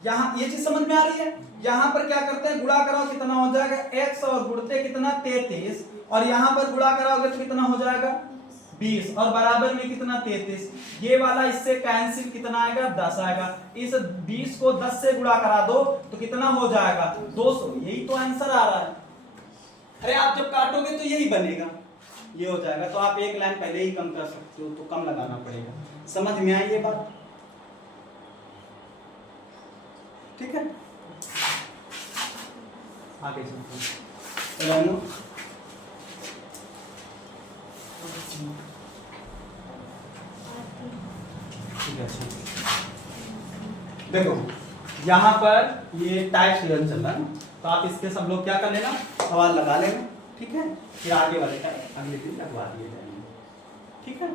यहाँ ये चीज समझ में आ रही है। यहाँ पर क्या करते हैं, गुणा कराओ कितना हो जाएगा, x और गुणते कितना 33, और यहाँ पर गुणा कराओगे तो कितना हो जाएगा 20, और बराबर में कितना 33। ये वाला इससे कैंसिल, कितना आएगा 10 आएगा। इस 20 को 10 से गुणा करा दो तो कितना हो जाएगा 200। यही तो आंसर आ रहा है। अरे आप जब काटोगे तो यही बनेगा, ये हो जाएगा। तो आप एक लाइन पहले ही कम कर सकते हो, तो कम लगाना पड़ेगा। समझ में आई ये बात? ठीक है, आगे चलते हैं। ठीक है, देखो यहाँ पर ये टाइप सीजन चल रहा है ना, तो आप इसके सब लोग क्या कर लेना, सवाल लगा लेना। ठीक है, फिर आगे वाले का अगले दिन लगवा दिए जाएंगे। ठीक है।